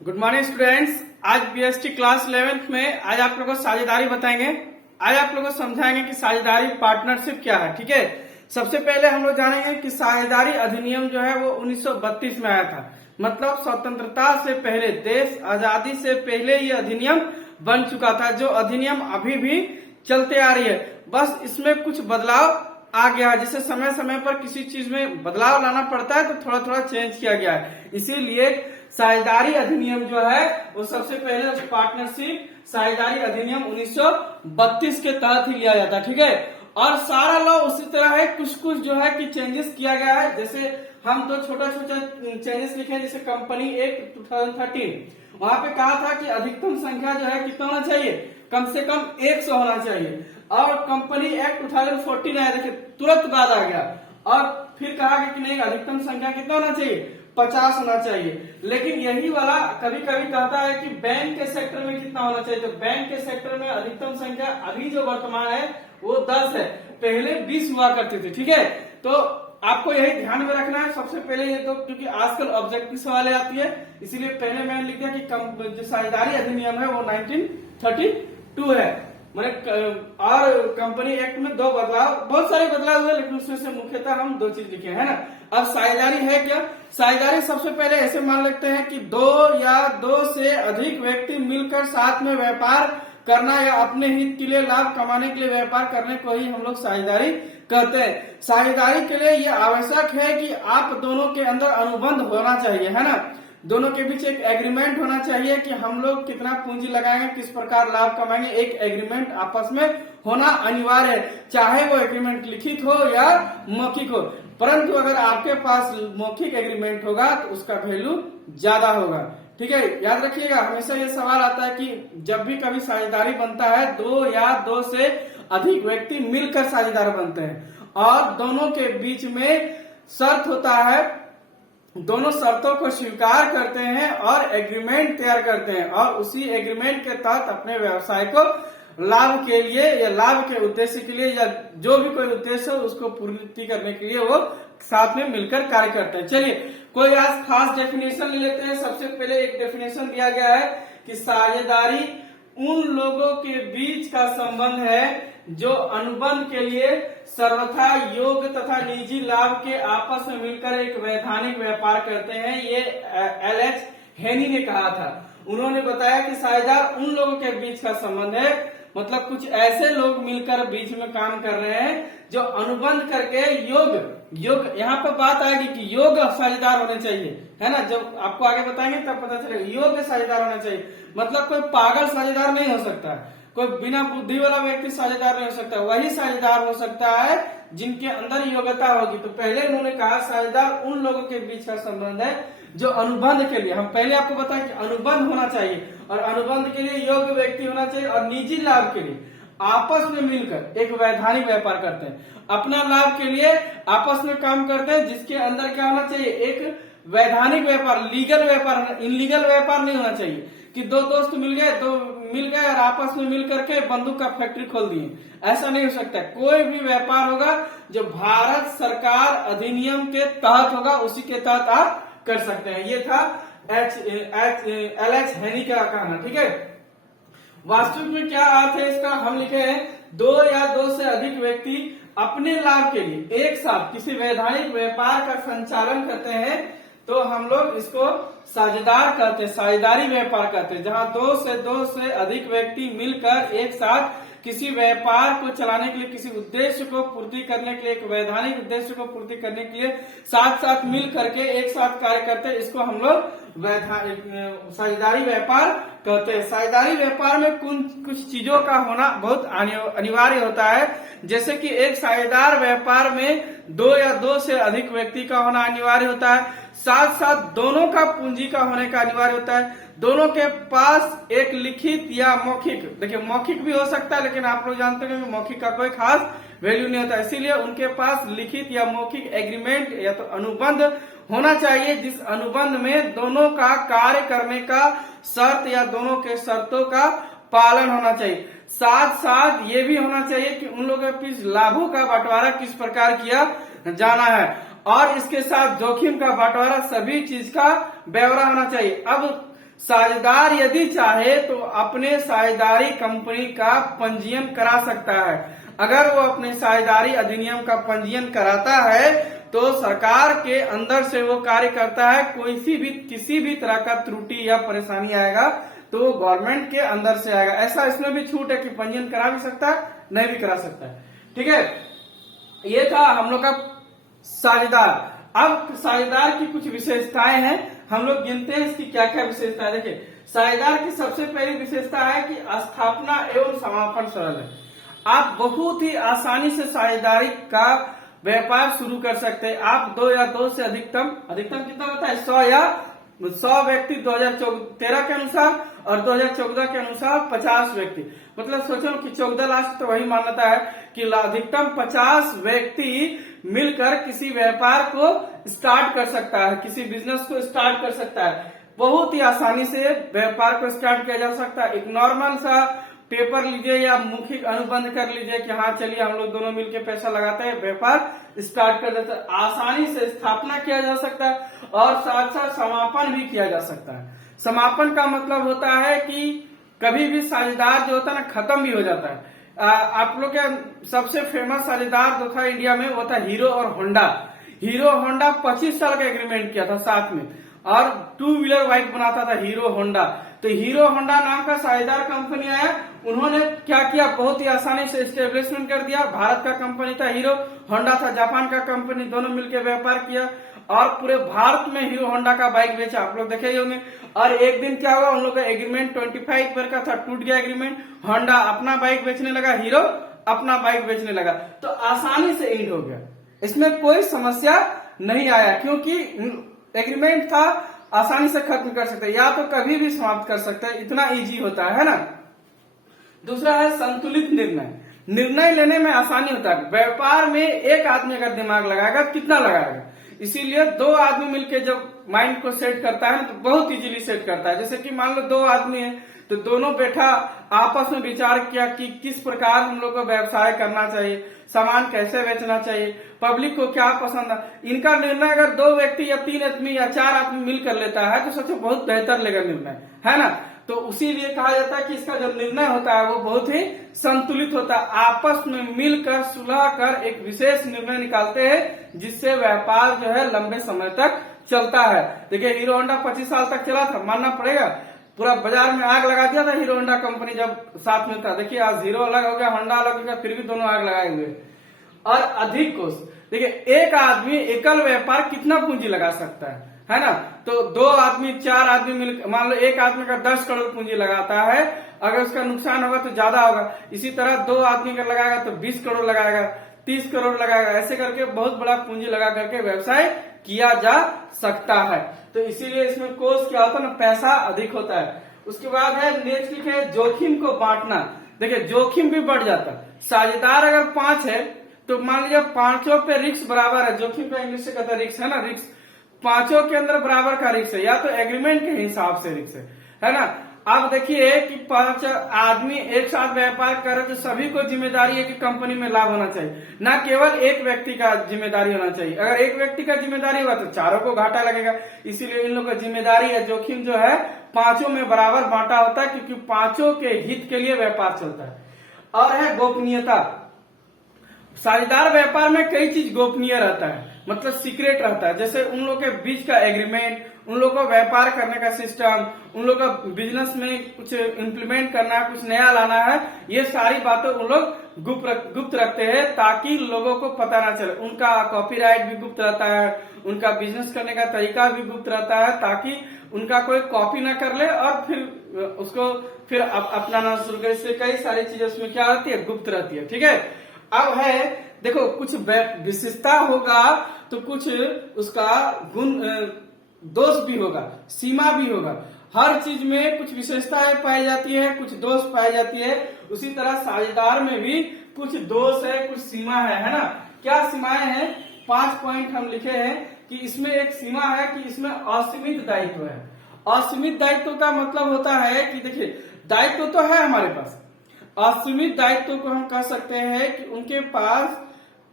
Good morning students. आज BST class 11th में आज आप लोगों को साझेदारी बताएंगे। आज आप लोगों को समझाएंगे कि साझेदारी पार्टनरशिप क्या है। ठीक है, सबसे पहले हम लोग जानेंगे कि साझेदारी अधिनियम जो है वो 1932 में आया था। मतलब स्वतंत्रता से पहले, देश आजादी से पहले ये अधिनियम बन चुका था, जो अधिनियम अभी भी चलते आ रही है। बस इसमें कुछ बदलाव आ गया है, जैसे समय समय पर किसी चीज में बदलाव लाना पड़ता है तो थोड़ा थोड़ा चेंज किया गया है। इसीलिए साझेदारी अधिनियम जो है वो सबसे पहले पार्टनरशिप साझेदारी अधिनियम 1932 के तहत ही लिया जाता है। ठीक है, और सारा लॉ उसी तरह है, कुछ कुछ जो है कि चेंजेस किया गया है। जैसे हम दो छोटा छोटा चेंजेस लिखे हैं, जैसे कंपनी एक्ट 2013, वहां पे कहा था कि अधिकतम संख्या जो है कितना होना चाहिए, कम से कम 100 होना चाहिए। और कंपनी एक्ट 2014 आया, देखिए तुरंत बाद आ गया, और फिर कहा कि नहीं, अधिकतम संख्या कितना होना चाहिए, 50 होना चाहिए। लेकिन यही वाला कभी कभी कहता है कि बैंक के सेक्टर में कितना होना चाहिए, तो बैंक के सेक्टर में अधिकतम संख्या अभी जो वर्तमान है वो 10 है, पहले 20 हुआ करती थी। ठीक है, तो आपको यही ध्यान में रखना है सबसे पहले ये, तो क्योंकि आजकल ऑब्जेक्टिव सवाल आती है, इसीलिए पहले मैंने लिख दिया कि जो साझेदारी अधिनियम है वो 1932 है। और कंपनी एक्ट में दो बदलाव, बहुत सारे बदलाव हुए, लेकिन उसमें से मुख्यतः हम दो चीज लिखे है ना। अब साझेदारी है क्या? साझेदारी सबसे पहले ऐसे मान लेते हैं कि दो या दो से अधिक व्यक्ति मिलकर साथ में व्यापार करना या अपने हित के लिए लाभ कमाने के लिए व्यापार करने को ही हम लोग साझेदारी कहते हैं। साझेदारी के लिए यह आवश्यक है कि आप दोनों के अंदर अनुबंध होना चाहिए, है ना। दोनों के बीच एक एग्रीमेंट होना चाहिए कि हम लोग कितना पूंजी लगाएंगे, किस प्रकार लाभ कमाएंगे। एक एग्रीमेंट आपस में होना अनिवार्य है, चाहे वो एग्रीमेंट लिखित हो या मौखिक हो। परंतु अगर आपके पास मौखिक एग्रीमेंट होगा तो उसका वैल्यू ज्यादा होगा। ठीक है, याद रखिएगा, हमेशा ये सवाल आता है कि जब भी कभी साझेदारी बनता है, दो या दो से अधिक व्यक्ति मिलकर साझेदार बनते हैं, और दोनों के बीच में शर्त होता है, दोनों शर्तों को स्वीकार करते हैं और एग्रीमेंट तैयार करते हैं, और उसी एग्रीमेंट के तहत अपने व्यवसाय को लाभ के लिए या लाभ के उद्देश्य के लिए या जो भी कोई उद्देश्य हो उसको पूर्ति करने के लिए वो साथ में मिलकर कार्य करते हैं। चलिए कोई आज खास डेफिनेशन ले लेते हैं। सबसे पहले एक डेफिनेशन दिया गया है कि साझेदारी उन लोगों के बीच का संबंध है जो अनुबंध के लिए सर्वथा योग्य तथा निजी लाभ के आपस में मिलकर एक वैधानिक व्यापार करते हैं। ये एल.एच. हेनी ने कहा था। उन्होंने बताया कि साझेदार उन लोगों के बीच का संबंध है, मतलब कुछ ऐसे लोग मिलकर बीच में काम कर रहे हैं जो अनुबंध करके योग्य, यहाँ पर बात आएगी कि योग्य साझेदार होने चाहिए, है ना। जब आपको आगे बताएंगे तब पता चलेगा, योग्य साझेदार होना चाहिए। मतलब कोई पागल साझेदार नहीं हो सकता, कोई बिना बुद्धि वाला व्यक्ति साझेदार नहीं हो सकता, वही साझेदार हो सकता है जिनके अंदर योग्यता होगी। तो पहले उन्होंने कहा साझेदार उन लोगों के बीच का संबंध है जो अनुबंध के लिए, हम पहले आपको बताएं कि अनुबंध होना चाहिए, और अनुबंध के लिए योग्य व्यक्ति होना चाहिए, और निजी लाभ के लिए आपस में मिलकर एक वैधानिक व्यापार करते हैं। अपना लाभ के लिए आपस में काम करते हैं, जिसके अंदर क्या होना चाहिए, एक वैधानिक व्यापार, लीगल व्यापार, इनलीगल व्यापार नहीं होना चाहिए कि दो दोस्त मिल गए और आपस में मिल करके बंदूक का फैक्ट्री खोल दिए, ऐसा नहीं हो सकता। कोई भी व्यापार होगा जो भारत सरकार अधिनियम के तहत होगा, उसी के तहत आप कर सकते हैं। ये था एल.एच. हेनी का कहना। ठीक है, वास्तविक में क्या अर्थ है इसका, हम लिखे हैं दो या दो से अधिक व्यक्ति अपने लाभ के लिए एक साथ किसी वैधानिक व्यापार का संचालन करते हैं, तो हम लोग इसको साझेदार कहते हैं, साझेदारी व्यापार कहते हैं। जहां दो से अधिक व्यक्ति मिलकर एक साथ किसी व्यापार को चलाने के लिए, किसी उद्देश्य को पूर्ति करने के लिए, एक वैधानिक उद्देश्य को पूर्ति करने के लिए साथ साथ मिल करके एक साथ कार्य करते हैं, इसको हम लोग साझेदारी व्यापार कहते हैं। साझेदारी व्यापार में कुछ चीजों का होना बहुत अनिवार्य होता है, जैसे कि एक साझेदार व्यापार में दो या दो से अधिक व्यक्ति का होना अनिवार्य होता है, साथ साथ दोनों का पूंजी का होने का अनिवार्य होता है, दोनों के पास एक लिखित या मौखिक, देखिए मौखिक भी हो सकता है, लेकिन आप लोग जानते हैं कि मौखिक का कोई खास वैल्यू नहीं होता, इसीलिए उनके पास लिखित या मौखिक एग्रीमेंट या तो अनुबंध होना चाहिए, जिस अनुबंध में दोनों का कार्य करने का शर्त या दोनों के शर्तों का पालन होना चाहिए। साथ साथ ये भी होना चाहिए कि उन लोगों के बीच लाभों का बंटवारा किस प्रकार किया जाना है, और इसके साथ जोखिम का बंटवारा, सभी चीज का ब्यौरा होना चाहिए। अब साझेदार यदि चाहे तो अपने साझेदारी कंपनी का पंजीयन करा सकता है। अगर वो अपने साझेदारी अधिनियम का पंजीयन कराता है तो सरकार के अंदर से वो कार्य करता है, किसी भी तरह का त्रुटि या परेशानी आएगा तो वो गवर्नमेंट के अंदर से आएगा। ऐसा इसमें भी छूट है कि पंजीयन करा भी सकता है, नहीं भी करा सकता है। ठीक है, ये था हम लोग का साझेदार। अब साझेदार की कुछ विशेषताएं हैं, हम लोग गिनते हैं इसकी क्या क्या विशेषताएं। देखिए, साझेदार की सबसे पहली विशेषता है कि स्थापना एवं समापन सरल है। आप बहुत ही आसानी से साझेदारी का व्यापार शुरू कर सकते हैं। आप 2 या 2 से अधिकतम कितना होता है, 100 व्यक्ति 2013 के अनुसार और 2014 के अनुसार 50 व्यक्ति, मतलब सोचो कि 14 लाख तो वही मान्यता है कि अधिकतम 50 व्यक्ति मिलकर किसी व्यापार को स्टार्ट कर सकता है, किसी बिजनेस को स्टार्ट कर सकता है। बहुत ही आसानी से व्यापार को स्टार्ट किया जा सकता है। एक नॉर्मल सा पेपर लीजिए या मौखिक अनुबंध कर लीजिए कि हाँ चलिए हम लोग दोनों मिलकर पैसा लगाते हैं, व्यापार स्टार्ट कर देते हैं। आसानी से स्थापना किया जा सकता है और साथ साथ समापन भी किया जा सकता है। समापन का मतलब होता है कि कभी भी साझेदार जो होता है ना खत्म भी हो जाता है। आप लोग का सबसे फेमस साझेदार जो था इंडिया में वो था हीरो और होंडा। हीरो होंडा 25 साल का एग्रीमेंट किया था साथ में, और 2 व्हीलर बाइक बनाता था हीरो होंडा। तो हीरो होंडा नाम का साझेदार कंपनी आया, उन्होंने क्या किया, बहुत ही आसानी से एस्टेब्लिशमेंट कर दिया। भारत का कंपनी था हीरो, होंडा था जापान का कंपनी, दोनों मिलकर व्यापार किया और पूरे भारत में हीरो होंडा का बाइक बेचा, आप लोग देखे ही होंगे। और एक दिन क्या हुआ, उन लोग का एग्रीमेंट 25 ईयर का था, टूट गया एग्रीमेंट। होंडा अपना बाइक बेचने लगा, हीरो अपना बाइक बेचने लगा, तो आसानी से एंड हो गया, इसमें कोई समस्या नहीं आया क्योंकि एग्रीमेंट था, आसानी से खत्म कर सकते हैं या तो कभी भी समाप्त कर सकते हैं, इतना इजी होता है ना। दूसरा है संतुलित निर्णय लेने में आसानी होता है। व्यापार में एक आदमी अगर दिमाग लगाएगा कितना लगाएगा, इसीलिए 2 आदमी मिलकर जब माइंड को सेट करता है तो बहुत इजीली सेट करता है। जैसे कि मान लो 2 आदमी है तो दोनों बैठा आपस में विचार किया कि किस प्रकार हम लोग को व्यवसाय करना चाहिए, सामान कैसे बेचना चाहिए, पब्लिक को क्या पसंद है। इनका निर्णय अगर 2 व्यक्ति या 3 आदमी या 4 आदमी मिलकर लेता है तो सोचो बहुत बेहतर लेगा निर्णय, है ना। तो उसी लिए कहा जाता है कि इसका जो निर्णय होता है वो बहुत ही संतुलित होता है। आपस में मिलकर सुलह कर एक विशेष निर्णय निकालते हैं जिससे व्यापार जो है लंबे समय तक चलता है। देखिए हीरो होंडा 25 साल तक चला था, मानना पड़ेगा। पूरा बाजार में आग लगा दिया था हीरो होंडा कंपनी जब साथ में था। देखिए आज हीरो अलग हो गया, होंडा अलग हो गया, फिर भी दोनों आग लगाए हुए। और अधिक कोष, देखिए एक आदमी एकल व्यापार कितना पूंजी लगा सकता है ना। तो 2 आदमी 4 आदमी मिल, मान लो एक आदमी का 10 करोड़ पूंजी लगाता है, अगर उसका नुकसान होगा तो ज्यादा होगा। इसी तरह 2 आदमी का लगाएगा तो 20 करोड़ लगाएगा, 30 करोड़ लगाएगा, ऐसे करके बहुत बड़ा पूंजी लगा करके व्यवसाय किया जा सकता है। तो इसीलिए इसमें कोष क्या होता है ना, पैसा अधिक होता है। उसके बाद है नेक्स्ट लिखे है जोखिम को बांटना। देखिए जोखिम भी बढ़ जाता है। साझेदार अगर 5 है तो मान लीजिए 5 पे रिस्क बराबर है, जोखिम का इंग्लिश से कहता है रिस्क, है ना। रिस्क 5 के अंदर बराबर का रिस्क है, या तो एग्रीमेंट के हिसाब से रिस्क है ना। अब देखिए कि 5 आदमी एक साथ व्यापार करे तो सभी को जिम्मेदारी है कि कंपनी में लाभ होना चाहिए, ना केवल एक व्यक्ति का जिम्मेदारी होना चाहिए। अगर एक व्यक्ति का जिम्मेदारी हुआ तो चारों को घाटा लगेगा। इसीलिए इन लोगों का जिम्मेदारी है जोखिम जो है 5 में बराबर बांटा होता है, क्योंकि 5 के हित के लिए व्यापार चलता है। और है गोपनीयता। साझेदार व्यापार में कई चीज गोपनीय रहता है, मतलब सीक्रेट रहता है। जैसे उन लोग के बीच का एग्रीमेंट, उन लोग को व्यापार करने का सिस्टम, उन लोग का बिजनेस में कुछ इम्प्लीमेंट करना है, कुछ नया लाना है, ये सारी बातें उन लोग गुप्त रखते हैं ताकि लोगों को पता ना चले। उनका कॉपीराइट भी गुप्त रहता है, उनका बिजनेस करने का तरीका भी गुप्त रहता है ताकि उनका कोई कॉपी ना कर ले और फिर उसको फिर अपना ना शुरू करे। इससे कई सारी चीजें उसमें क्या रहती है, गुप्त रहती है। ठीक है, अब है देखो कुछ विशेषता होगा तो कुछ उसका गुण दोष भी होगा, सीमा भी होगा। हर चीज में कुछ विशेषताएं पाई जाती है, कुछ दोष पाई जाती है। उसी तरह साझेदार में भी कुछ दोष है, कुछ सीमा है ना। क्या सीमाएं हैं? 5 पॉइंट हम लिखे हैं कि इसमें एक सीमा है कि इसमें असीमित दायित्व है। असीमित दायित्व का मतलब होता है कि देखिए दायित्व तो है हमारे पास, असीमित दायित्व को हम कह सकते हैं कि उनके पास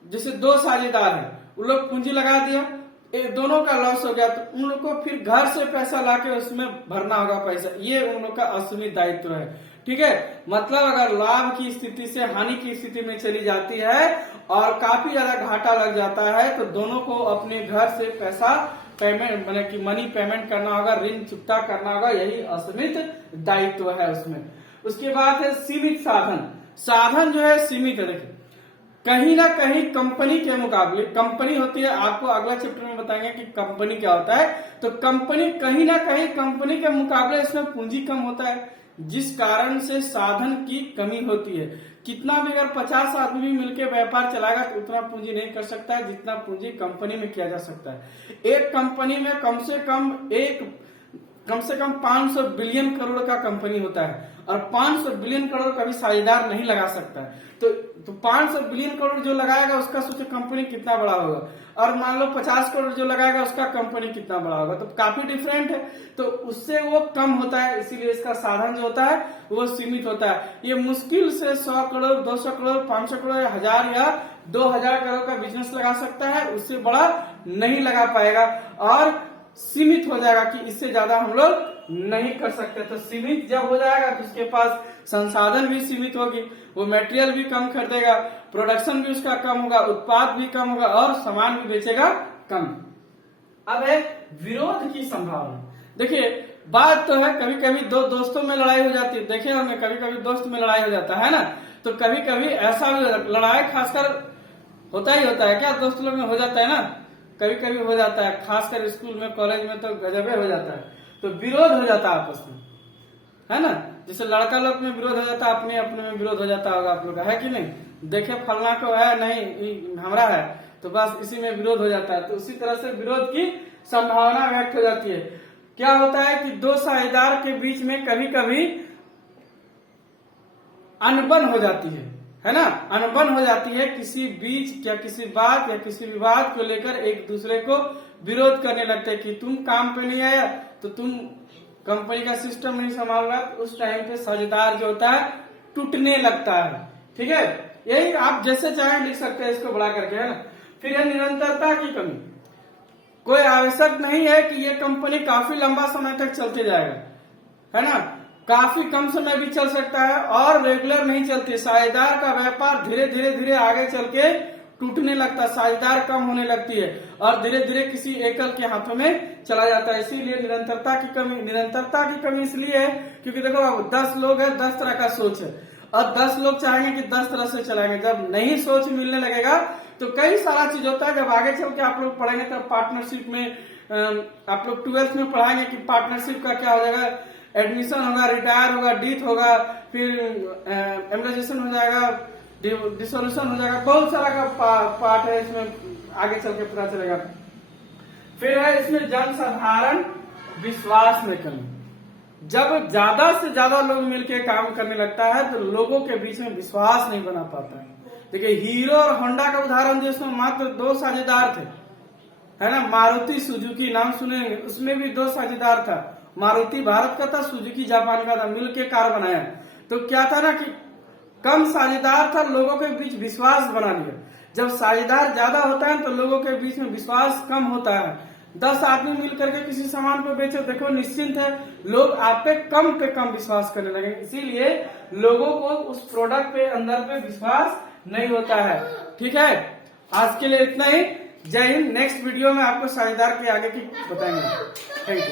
जैसे 2 साझेदार हैं, उन लोग पूंजी लगा दिया, दोनों का लॉस हो गया तो उन लोग को फिर घर से पैसा लाके उसमें भरना होगा पैसा, ये उन लोग का असीमित दायित्व है। ठीक है, मतलब अगर लाभ की स्थिति से हानि की स्थिति में चली जाती है और काफी ज्यादा घाटा लग जाता है तो दोनों को अपने घर से पैसा पेमेंट मतलब कि मनी पेमेंट करना होगा, ऋण चुकता करना होगा, यही असीमित दायित्व है उसमें। उसके बाद है सीमित साधन। साधन जो है सीमित है। देखिए कहीं ना कहीं कंपनी के मुकाबले, कंपनी होती है, आपको अगला चैप्टर में बताएंगे कि कंपनी क्या होता है, तो कंपनी कहीं ना कहीं कंपनी के मुकाबले इसमें पूंजी कम होता है, जिस कारण से साधन की कमी होती है। कितना भी अगर 50 आदमी मिलकर व्यापार चलाएगा तो उतना पूंजी नहीं कर सकता है जितना पूंजी कंपनी में किया जा सकता है। एक कंपनी में कम से कम 500 बिलियन करोड़ का कंपनी होता है और 500 बिलियन करोड़ कभी साझेदार नहीं लगा सकता है। तो 500 बिलियन करोड़ जो लगाएगा उसका सोचो कंपनी कितना बड़ा होगा, और मान लो 50 करोड़ जो लगाएगा उसका कंपनी कितना बड़ा होगा, तो काफी डिफरेंट है। तो उससे वो कम होता है, इसीलिए इसका साधन जो होता है वो सीमित होता है। ये मुश्किल से 100 करोड़ 200 करोड़ 500 करोड़ 1000 या 2000 करोड़ का बिजनेस लगा सकता है, उससे बड़ा नहीं लगा पाएगा और सीमित हो जाएगा कि इससे ज्यादा हम लोग नहीं कर सकते। तो सीमित जब हो जाएगा तो उसके पास संसाधन भी सीमित होगी, वो मटेरियल भी कम खरीदेगा, प्रोडक्शन भी उसका कम होगा, उत्पाद भी कम होगा और सामान भी बेचेगा कम। अब है विरोध की संभावना। देखिए बात तो है कभी कभी दो दोस्तों में लड़ाई हो जाती है, देखे होंगे कभी कभी दोस्त में लड़ाई हो जाता है ना, तो कभी कभी ऐसा भी लड़ाई खासकर होता ही होता है, क्या दोस्त लोग में हो जाता है ना, कभी कभी हो जाता है, खासकर स्कूल में कॉलेज में तो गजबे हो जाता है, तो विरोध हो जाता है आपस में, है ना। जैसे लड़का लोग में विरोध हो जाता है, अपने अपने में विरोध हो जाता होगा आप लोग का, है कि नहीं, देखे फलना को है नहीं हमारा है, तो बस इसी में विरोध हो जाता है। तो उसी तरह से विरोध की संभावना व्यक्त हो जाती है। क्या होता है कि दो साझेदार के बीच में कभी कभी अनबन हो जाती है ना, अनबन हो जाती है किसी बीच या किसी बात या किसी विवाद को लेकर एक दूसरे को विरोध करने लगते हैं कि तुम काम पे नहीं आया तो तुम कंपनी का सिस्टम नहीं संभाल रहा, तो उस टाइम पे साझेदार जो होता है टूटने लगता है। ठीक है, यही आप जैसे चाहे लिख सकते हैं इसको बड़ा करके, है ना। फिर है निरंतरता की कमी। कोई आवश्यक नहीं है कि ये कंपनी काफी लंबा समय तक चलते जाएगा, है ना, काफी कम समय भी चल सकता है और रेगुलर नहीं चलती। साझेदार का व्यापार धीरे धीरे धीरे आगे चल के टूटने लगता है, साझेदार कम होने लगती है और धीरे धीरे किसी एकल के हाथों में चला जाता है। इसीलिए निरंतरता की कमी इसलिए है क्योंकि देखो अब 10 लोग है, 10 तरह का सोच है और 10 लोग चाहेंगे कि 10 तरह से चलाएंगे। जब नई सोच मिलने लगेगा तो कई सारा चीज होता है। जब आगे चल के आप लोग पढ़ेंगे तब पार्टनरशिप में आप लोग 12th में पढ़ाएंगे कि पार्टनरशिप का क्या हो जाएगा, एडमिशन होगा, रिटायर होगा, डीथ होगा, फिर एमरेजेशन हो जाएगा, डिसोल्यूशन हो जाएगा, बहुत सारा का पार्ट है इसमें, आगे चल के पता चलेगा। फिर है इसमें जनसाधारण विश्वास में कमी। जब ज्यादा से ज्यादा लोग मिलकर काम करने लगता है तो लोगों के बीच में विश्वास नहीं बना पाता है। देखिए हीरो और होंडा का उदाहरण जो उसमें मात्र 2 साझेदार थे, है ना। मारुति सुजुकी नाम सुनेंगे, उसमें भी 2 साझेदार था, मारुति भारत का था, सुजुकी जापान का था, मिलके कार बनाया। तो क्या था ना कि कम साझेदार था, लोगों के बीच विश्वास बना लिया। जब साझेदार ज्यादा होता है तो लोगों के बीच में विश्वास कम होता है। 10 आदमी मिलकर के किसी सामान को बेचो, देखो निश्चिंत है लोग आप पे कम विश्वास करने लगे, इसीलिए लोगों को उस प्रोडक्ट पे अंदर पे विश्वास नहीं होता है। ठीक है, आज के लिए इतना ही। जय हिंद। नेक्स्ट वीडियो में आपको साझेदार के आगे की बताएंगे। Thank you.